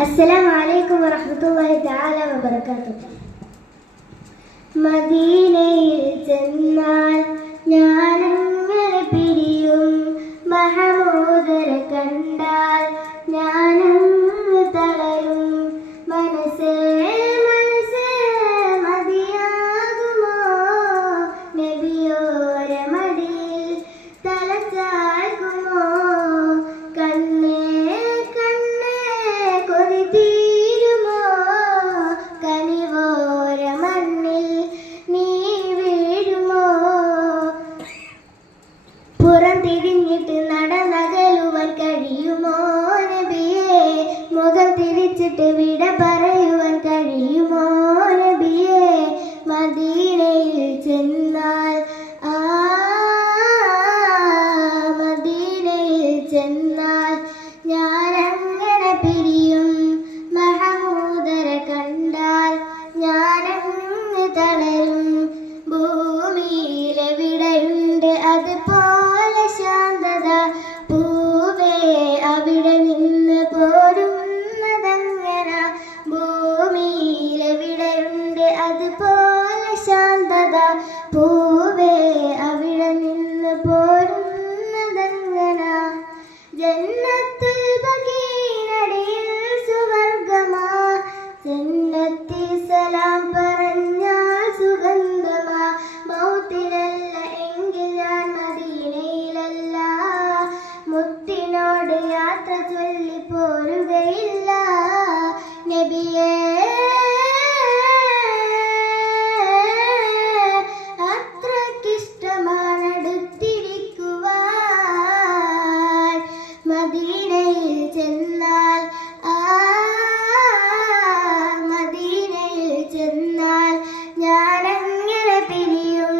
السلام عليكم ورحمة الله تعالى وبركاته. مدينة الجنة. ചെന്നാൽ ഞാൻ അങ്ങനെ പിരിയും. മഹമൂദര കണ്ടാൽ ഞാൻ അങ്ങ് തളരും. ഭൂമിയിലെവിടെയുണ്ട് അതുപോലെ ശാന്തത? പൂവേ അവിടെ നിന്ന് പോരുന്നതങ്ങനെ. ഭൂമിയിലെവിടെയുണ്ട് അതുപോലെ ശാന്തത? പൂവേ അവിടെ ചൊല്ലിപ്പോരുകയില്ല നബിയേ അത്രക്കിഷ്ടമാണടുത്തിരിക്കുവാൻ മദീനയിൽ ചെന്നാൽ ആ മദീനയിൽ ചെന്നാൽ ഞാനങ്ങനെ പിരിയും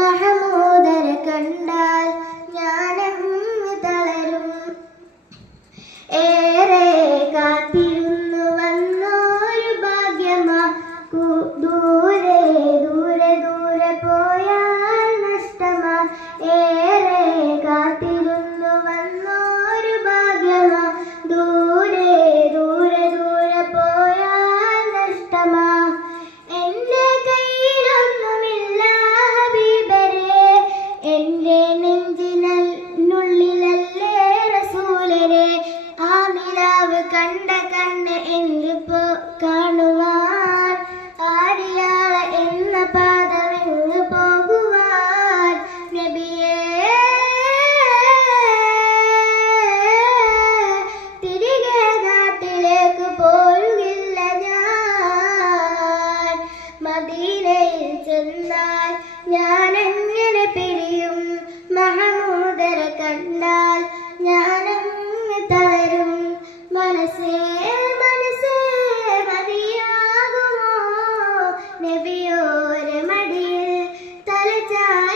മഹമൂദരെ കണ്ടാൽ ഞാൻ മടിയിൽ തലചാ